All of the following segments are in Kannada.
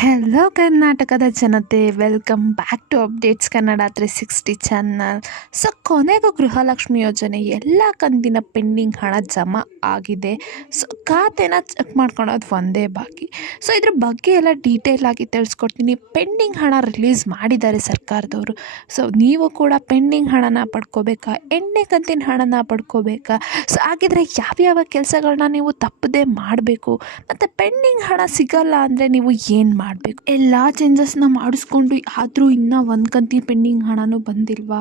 ಹೆಲೋ ಕರ್ನಾಟಕದ ಜನತೆ, welcome back to updates Kannada 360 channel. So ಕೊನೆಗೂ ಗೃಹಲಕ್ಷ್ಮಿ ಯೋಜನೆ ಎಲ್ಲ ಕಂತಿನ ಪೆಂಡಿಂಗ್ ಹಣ ಜಮಾ ಆಗಿದೆ. ಸೊ ಖಾತೆನ ಚೆಕ್ ಮಾಡ್ಕೊಳೋದು ಒಂದೇ ಬಾಕಿ. ಸೊ ಇದ್ರ ಬಗ್ಗೆ ಎಲ್ಲ ಡೀಟೇಲ್ ಆಗಿ ತಿಳಿಸ್ಕೊಡ್ತೀನಿ. ಪೆಂಡಿಂಗ್ ಹಣ ರಿಲೀಸ್ ಮಾಡಿದ್ದಾರೆ ಸರ್ಕಾರದವರು. ಸೊ ನೀವು ಕೂಡ ಪೆಂಡಿಂಗ್ ಹಣನ ಪಡ್ಕೋಬೇಕಾ, ಎಣ್ಣೆ ಕಂತಿನ ಹಣನ ಪಡ್ಕೋಬೇಕಾ? ಸೊ ಹಾಗಿದ್ರೆ ಯಾವ್ಯಾವ ಕೆಲಸಗಳನ್ನ ನೀವು ತಪ್ಪದೇ ಮಾಡಬೇಕು, ಮತ್ತು ಪೆಂಡಿಂಗ್ ಹಣ ಸಿಗಲ್ಲ ಅಂದರೆ ನೀವು ಏನು ಮಾಡಬೇಕು? ಎಲ್ಲ ಚೇಂಜಸ್ನ ಮಾಡಿಸ್ಕೊಂಡು ಆದರೂ ಇನ್ನೂ ಒಂದು ಕಂತಿನ ಪೆಂಡಿಂಗ್ ಹಣನೂ ಬಂದಿಲ್ವಾ?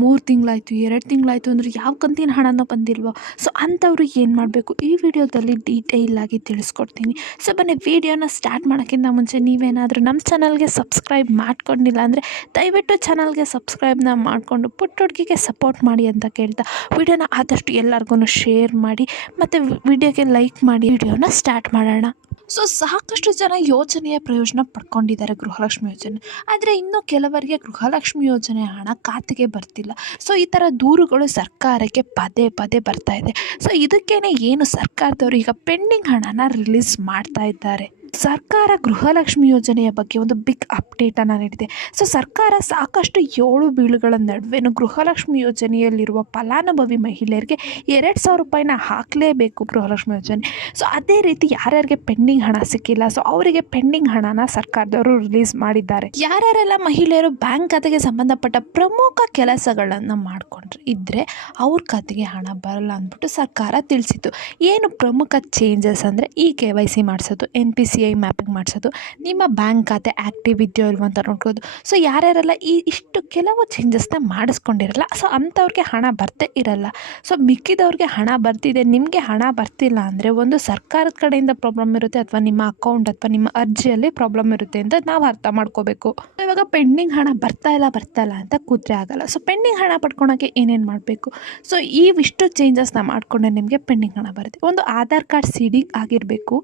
3 ತಿಂಗಳಾಯಿತು, 2 ತಿಂಗಳಾಯಿತು ಅಂದರೆ ಯಾವ ಕಂತಿನ ಹಣನೂ ಬಂದಿಲ್ವಾ? ಸೊ ಅಂಥವ್ರು ಏನು ಮಾಡಬೇಕು? ಈ ವಿಡಿಯೋದಲ್ಲಿ ಡೀಟೇಲ್ ಆಗಿ ತಿಳಿಸ್ಕೊಡ್ತೀನಿ. ಸೊ ಬನ್ನಿ, ವಿಡಿಯೋನ ಸ್ಟಾರ್ಟ್ ಮಾಡೋಕ್ಕಿಂತ ಮುಂಚೆ ನೀವೇನಾದರೂ ನಮ್ಮ ಚಾನಲ್ಗೆ ಸಬ್ಸ್ಕ್ರೈಬ್ ಮಾಡ್ಕೊಂಡಿಲ್ಲ ಅಂದರೆ ದಯವಿಟ್ಟು ಚಾನಲ್ಗೆ ಸಬ್ಸ್ಕ್ರೈಬ್ನ ಮಾಡಿಕೊಂಡು ಪುಟ್ಟ ಹುಡುಗಿಗೆ ಸಪೋರ್ಟ್ ಮಾಡಿ ಅಂತ ಕೇಳ್ತಾ, ವಿಡಿಯೋನ ಆದಷ್ಟು ಎಲ್ಲರಿಗೂ ಶೇರ್ ಮಾಡಿ ಮತ್ತು ವಿಡಿಯೋಗೆ ಲೈಕ್ ಮಾಡಿ. ವಿಡಿಯೋನ ಸ್ಟಾರ್ಟ್ ಮಾಡೋಣ. ಸೊ ಸಾಕಷ್ಟು ಜನ ಯೋಜನೆಯ ಪ್ರಯೋಜನ ಪಡ್ಕೊಂಡಿದ್ದಾರೆ, ಗೃಹಲಕ್ಷ್ಮಿ ಯೋಜನೆ. ಆದರೆ ಇನ್ನೂ ಕೆಲವರಿಗೆ ಗೃಹಲಕ್ಷ್ಮಿ ಯೋಜನೆ ಹಣ ಖಾತೆಗೆ ಬರ್ತಿಲ್ಲ. ಸೊ ಈ ಥರ ದೂರುಗಳು ಸರ್ಕಾರಕ್ಕೆ ಪದೇ ಪದೇ ಬರ್ತಾ ಇದೆ. ಸೊ ಇದಕ್ಕೇನೆ ಏನು ಸರ್ಕಾರದವರು ಈಗ ಪೆಂಡಿಂಗ್ ಹಣನ ರಿಲೀಸ್ ಮಾಡ್ತಾ ಇದ್ದಾರೆ. ಸರ್ಕಾರ ಗೃಹಲಕ್ಷ್ಮಿ ಯೋಜನೆಯ ಬಗ್ಗೆ ಒಂದು ಬಿಗ್ ಅಪ್ಡೇಟನ್ನು ನೀಡಿದೆ. ಸೊ ಸರ್ಕಾರ ಸಾಕಷ್ಟು ಏಳು ಬೀಳುಗಳ ನಡುವೆನೂ ಗೃಹಲಕ್ಷ್ಮಿ ಯೋಜನೆಯಲ್ಲಿರುವ ಫಲಾನುಭವಿ ಮಹಿಳೆಯರಿಗೆ 2,000 ರೂಪಾಯಿನ ಹಾಕಲೇಬೇಕು ಗೃಹಲಕ್ಷ್ಮಿ ಯೋಜನೆ. ಸೊ ಅದೇ ರೀತಿ ಯಾರ್ಯಾರಿಗೆ ಪೆಂಡಿಂಗ್ ಹಣ ಸಿಕ್ಕಿಲ್ಲ, ಸೊ ಅವರಿಗೆ ಪೆಂಡಿಂಗ್ ಹಣನ ಸರ್ಕಾರದವರು ರಿಲೀಸ್ ಮಾಡಿದ್ದಾರೆ. ಯಾರ್ಯಾರೆಲ್ಲ ಮಹಿಳೆಯರು ಬ್ಯಾಂಕ್ ಖಾತೆಗೆ ಸಂಬಂಧಪಟ್ಟ ಪ್ರಮುಖ ಕೆಲಸಗಳನ್ನು ಮಾಡಿಕೊಂಡ್ರೆ ಇದ್ದರೆ ಅವ್ರ ಖಾತೆಗೆ ಹಣ ಬರಲ್ಲ ಅಂದ್ಬಿಟ್ಟು ಸರ್ಕಾರ ತಿಳಿಸಿತು. ಏನು ಪ್ರಮುಖ ಚೇಂಜಸ್ ಅಂದರೆ KYC ಮಾಡಿಸೋದು, NPCI ಮ್ಯಾಪಿಂಗ್ ಮಾಡಿಸೋದು, ನಿಮ್ಮ ಬ್ಯಾಂಕ್ ಖಾತೆ ಆ್ಯಕ್ಟಿವ್ ಇದೆಯೋ ಇಲ್ವೋ ಅಂತ ನೋಡ್ಕೋದು. ಸೊ ಯಾರ್ಯಾರೆಲ್ಲ ಇಷ್ಟು ಕೆಲವು ಚೇಂಜಸ್ನ ಮಾಡಿಸ್ಕೊಂಡಿರಲ್ಲ, ಸೊ ಅಂಥವ್ರಿಗೆ ಹಣ ಬರ್ತೇ ಇರಲ್ಲ. ಸೊ ಮಿಕ್ಕಿದವ್ರಿಗೆ ಹಣ ಬರ್ತಿದೆ, ನಿಮಗೆ ಹಣ ಬರ್ತಿಲ್ಲ ಅಂದರೆ ಒಂದು ಸರ್ಕಾರದ ಕಡೆಯಿಂದ ಪ್ರಾಬ್ಲಮ್ ಇರುತ್ತೆ, ಅಥವಾ ನಿಮ್ಮ ಅಕೌಂಟ್ ಅಥವಾ ನಿಮ್ಮ ಅರ್ಜಿಯಲ್ಲಿ ಪ್ರಾಬ್ಲಮ್ ಇರುತ್ತೆ ಅಂತ ನಾವು ಅರ್ಥ ಮಾಡ್ಕೋಬೇಕು. ಇವಾಗ ಪೆಂಡಿಂಗ್ ಹಣ ಬರ್ತಾ ಇಲ್ಲ ಅಂತ ಕೂತ್ರೆ ಆಗಲ್ಲ. ಸೊ ಪೆಂಡಿಂಗ್ ಹಣ ಪಡ್ಕೊಳಕ್ಕೆ ಏನೇನು ಮಾಡಬೇಕು? ಸೊ ಇವಿಷ್ಟು ಚೇಂಜಸ್ನ ಮಾಡಿಕೊಂಡ್ರೆ ನಿಮಗೆ ಪೆಂಡಿಂಗ್ ಹಣ ಬರುತ್ತೆ. ಒಂದು ಆಧಾರ್ ಕಾರ್ಡ್ ಸೀಡಿಂಗ್ ಆಗಿರಬೇಕು.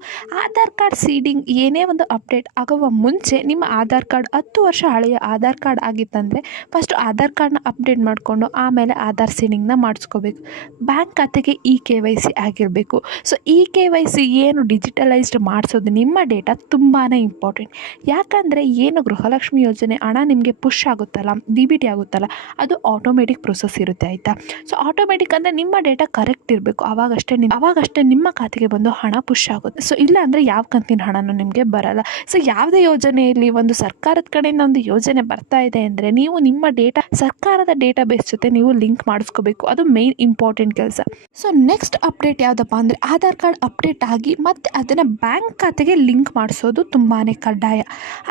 ಆಧಾರ್ ಕಾರ್ಡ್ ಸೀಡಿಂಗ್ ಏನೇ ಒಂದು ಅಪ್ಡೇಟ್ ಆಗುವ ಮುಂಚೆ ನಿಮ್ಮ ಆಧಾರ್ ಕಾರ್ಡ್ 10 ವರ್ಷ ಹಳೆಯ ಆಧಾರ್ ಕಾರ್ಡ್ ಆಗಿತ್ತಂದರೆ ಫಸ್ಟು ಆಧಾರ್ ಕಾರ್ಡ್ನ ಅಪ್ಡೇಟ್ ಮಾಡಿಕೊಂಡು ಆಮೇಲೆ ಆಧಾರ್ ಸೀಡಿಂಗ್ನ ಮಾಡಿಸ್ಕೋಬೇಕು. ಬ್ಯಾಂಕ್ ಖಾತೆಗೆ KYC ಆಗಿರಬೇಕು. ಸೊ KYC ಏನು ಡಿಜಿಟಲೈಸ್ಡ್ ಮಾಡಿಸೋದು, ನಿಮ್ಮ ಡೇಟಾ ತುಂಬಾ ಇಂಪಾರ್ಟೆಂಟ್. ಯಾಕಂದರೆ ಏನು ಗೃಹಲಕ್ಷ್ಮಿ ಯೋಜನೆ ಹಣ ನಿಮಗೆ ಪುಷ್ ಆಗುತ್ತಲ್ಲ, DBT ಆಗುತ್ತಲ್ಲ, ಅದು ಆಟೋಮೆಟಿಕ್ ಪ್ರೊಸೆಸ್ ಇರುತ್ತೆ, ಆಯಿತಾ? ಸೊ ಆಟೋಮೆಟಿಕ್ ಅಂದರೆ ನಿಮ್ಮ ಡೇಟಾ ಕರೆಕ್ಟ್ ಇರಬೇಕು, ಅವಾಗಷ್ಟೇ ನಿಮ್ಮ ಖಾತೆಗೆ ಬಂದು ಹಣ ಪುಷ್ ಆಗುತ್ತೆ. ಸೊ ಇಲ್ಲ ಅಂದರೆ ಯಾವ ಕಂತಿನ ಹಣನೂ ನಿಮಗೆ ಬರಲ್ಲ. ಸೊ ಯಾವುದೇ ಯೋಜನೆಯಲ್ಲಿ ಒಂದು ಸರ್ಕಾರದ ಕಡೆಯಿಂದ ಒಂದು ಯೋಜನೆ ಬರ್ತಾ ಇದೆ ಅಂದರೆ ನೀವು ನಿಮ್ಮ ಡೇಟಾ ಸರ್ಕಾರದ ಡೇಟಾಬೇಸ್ ಜೊತೆ ನೀವು ಲಿಂಕ್ ಮಾಡಿಸ್ಕೋಬೇಕು. ಅದು ಮೇನ್ ಇಂಪಾರ್ಟೆಂಟ್ ಕೆಲಸ. ಸೊ ನೆಕ್ಸ್ಟ್ ಅಪ್ಡೇಟ್ ಯಾವುದಪ್ಪ ಅಂದರೆ ಆಧಾರ್ ಕಾರ್ಡ್ ಅಪ್ಡೇಟ್ ಆಗಿ ಮತ್ತು ಅದನ್ನು ಬ್ಯಾಂಕ್ ಖಾತೆಗೆ ಲಿಂಕ್ ಮಾಡಿಸೋದು ತುಂಬಾ ಕಡ್ಡಾಯ.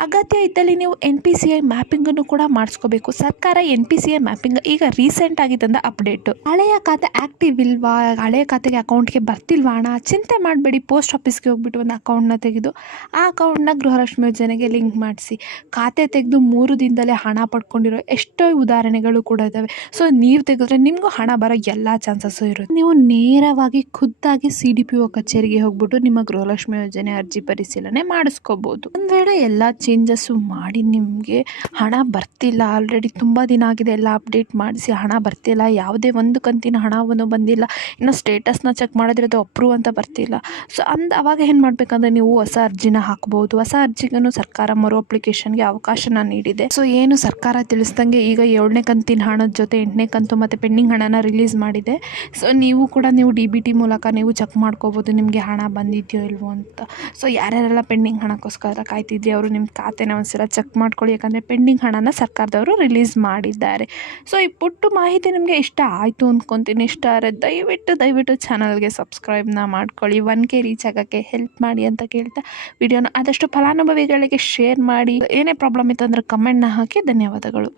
ಅಗತ್ಯ ಇದ್ದಲ್ಲಿ ನೀವು NPCI ಮ್ಯಾಪಿಂಗನ್ನು ಕೂಡ ಮಾಡಿಸ್ಕೋಬೇಕು. ಸರ್ಕಾರ NPCI ಮ್ಯಾಪಿಂಗ್ ಈಗ ರೀಸೆಂಟಾಗಿ ತಂದ ಅಪ್ಡೇಟು. ಹಳೆಯ ಖಾತೆ ಆ್ಯಕ್ಟಿವ್ ಇಲ್ವಾ, ಹಳೆಯ ಖಾತೆಗೆ ಅಕೌಂಟ್ಗೆ ಬರ್ತಿಲ್ವಾ ಹಣ, ಚಿಂತೆ ಮಾಡಬೇಡಿ. ಪೋಸ್ಟ್ ಆಫೀಸ್ಗೆ ಹೋಗ್ಬಿಟ್ಟು ಒಂದು ಅಕೌಂಟ್ನ ತೆಗೆದು ಆ ಅಕೌಂಟ್ನ ಗೃಹಲಕ್ಷ್ಮಿ ಯೋಜನೆಗೆ ಲಿಂಕ್ ಮಾಡಿಸಿ. ಖಾತೆ ತೆಗೆದು 3 ದಿನದಲ್ಲೇ ಹಣ ಪಡ್ಕೊಂಡಿರೋ ಎಷ್ಟೋ ಉದಾಹರಣೆಗಳು ಕೂಡ ಇದ್ದಾವೆ. ಸೊ ನೀವು ತೆಗೆದ್ರೆ ನಿಮಗೂ ಹಣ ಬರೋ ಎಲ್ಲ ಚಾನ್ಸಸ್ಸು ಇರುತ್ತೆ. ನೀವು ನೇರವಾಗಿ ಖುದ್ದಾಗಿ CDPO ಕಚೇರಿಗೆ ಹೋಗ್ಬಿಟ್ಟು ನಿಮ್ಮ ಗೃಹಲಕ್ಷ್ಮಿ ಯೋಜನೆ ಅರ್ಜಿ ಪರಿಶೀಲನೆ ಮಾಡಿಸ್ಕೋಬೋದು. ಒಂದು ವೇಳೆ ಎಲ್ಲ ಚೇಂಜಸ್ಸು ಮಾಡಿ ನಿಮಗೆ ಹಣ ಬರ್ತಿಲ್ಲ, ಆಲ್ರೆಡಿ ತುಂಬ ದಿನ ಆಗಿದೆ, ಎಲ್ಲ ಅಪ್ಡೇಟ್ ಮಾಡಿಸಿ ಹಣ ಬರ್ತಿಲ್ಲ, ಯಾವುದೇ ಒಂದು ಕಂತಿನ ಹಣವನ್ನು ಬಂದಿಲ್ಲ, ಇನ್ನು ಸ್ಟೇಟಸ್ನ ಚೆಕ್ ಮಾಡಿದ್ರೆ ಅದು ಅಪ್ರೂವ್ ಅಂತ ಬರ್ತಿಲ್ಲ. ಸೊ ಅವಾಗ ಏನು ಮಾಡಬೇಕಂದ್ರೆ ನೀವು ಹೊಸ ಅರ್ಜಿನ ಹಾಕ್ಬೋದು. ಹೊಸ ಅರ್ಜಿಗೂ ಸರ್ಕಾರ ಮರು ಅಪ್ಲಿಕೇಶನ್ಗೆ ಅವಕಾಶನ ನೀಡಿದೆ. ಸೊ ಏನು ಸರ್ಕಾರ ತಿಳಿಸ್ದಂಗೆ ಈಗ 7ನೇ ಕಂತಿನ ಹಣದ ಜೊತೆ 8ನೇ ಕಂತು ಮತ್ತು ಪೆಂಡಿಂಗ್ ಹಣನ ರಿಲೀಸ್ ಮಾಡಿದೆ. ಸೊ ನೀವು ಕೂಡ DBT ಮೂಲಕ ನೀವು ಚೆಕ್ ಮಾಡ್ಕೋಬೋದು ನಿಮಗೆ ಹಣ ಬಂದಿದೆಯೋ ಇಲ್ವೋ ಅಂತ. ಸೊ ಯಾರ್ಯಾರೆಲ್ಲ ಪೆಂಡಿಂಗ್ ಹಣಕ್ಕೋಸ್ಕರ ಕಾಯ್ತಿದ್ರಿ ಅವರು ನಿಮ್ಮ ಖಾತೆನ ಒಂದ್ಸಲ ಚೆಕ್ ಮಾಡ್ಕೊಳ್ಳಿ. ಯಾಕಂದರೆ ಪೆಂಡಿಂಗ್ ಹಣನ ಸರ್ಕಾರದವರು ರಿಲೀಸ್ ಮಾಡಿದ್ದಾರೆ. ಸೊ ಈ ಪುಟ್ಟ ಮಾಹಿತಿ ನಿಮಗೆ ಇಷ್ಟ ಆಯಿತು ಅಂದ್ಕೊತೀನಿ. ಇಷ್ಟ ಆದರೆ ದಯವಿಟ್ಟು ಚಾನಲ್ಗೆ ಸಬ್ಸ್ಕ್ರೈಬ್ನ ಮಾಡ್ಕೊಳ್ಳಿ. 1K ರೀಚ್ ಆಗೋಕ್ಕೆ ಹೆಲ್ಪ್ ಮಾಡಿ ಅಂತ ಕೇಳ್ತಾ ವಿಡಿಯೋನ ಆದಷ್ಟು ಫಲಾನುಭವಿಗಳಿಗೆ ಶೇರ್ ಮಾಡಿ. ಏನೇ ಪ್ರಾಬ್ಲಮ್ ಇತ್ತು ಅಂದರೆ ಕಮೆಂಟ್ನ ಹಾಕಿ. ಧನ್ಯವಾದಗಳು.